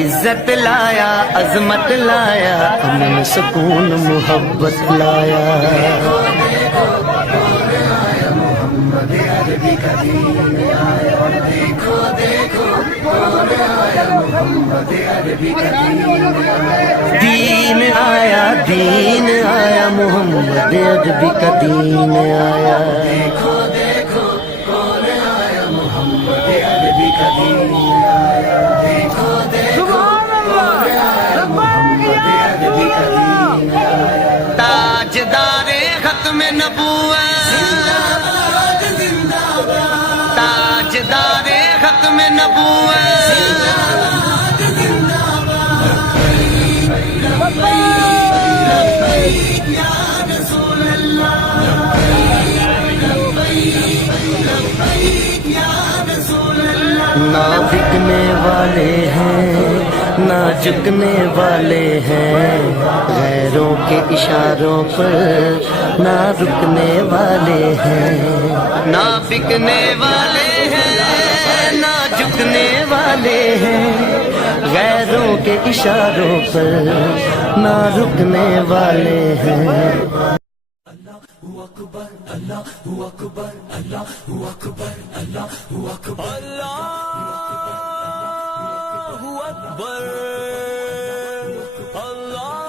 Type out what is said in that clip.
عزت لایا عظمت لایا امن سکون محبت لایا دیکھو دیکھو کون آیا، محمد عربی کا دین آیا۔ دیکھو دیکھو کون آیا، محمد عربی کا دین آیا۔ دین آیا دین آیا محمد عربی کا دین آیا دیکھو دیکھو کون آیا، محمد عربی کا دین آیا۔ دیکھو دیکھو کون آیا، محمد عربی کا دین آیا۔ تاجدار ختم نبوت تاجدار ختم نبوت نہ بکنے والے ہیں نہ جھکنے والے ہیں، غیروں کے اشاروں پر نہ رکنے والے ہیں، نہ بکنے والے ہیں نہ جھکنے والے ہیں، غیروں کے اشاروں پر نہ رکنے والے ہیں۔ اللہ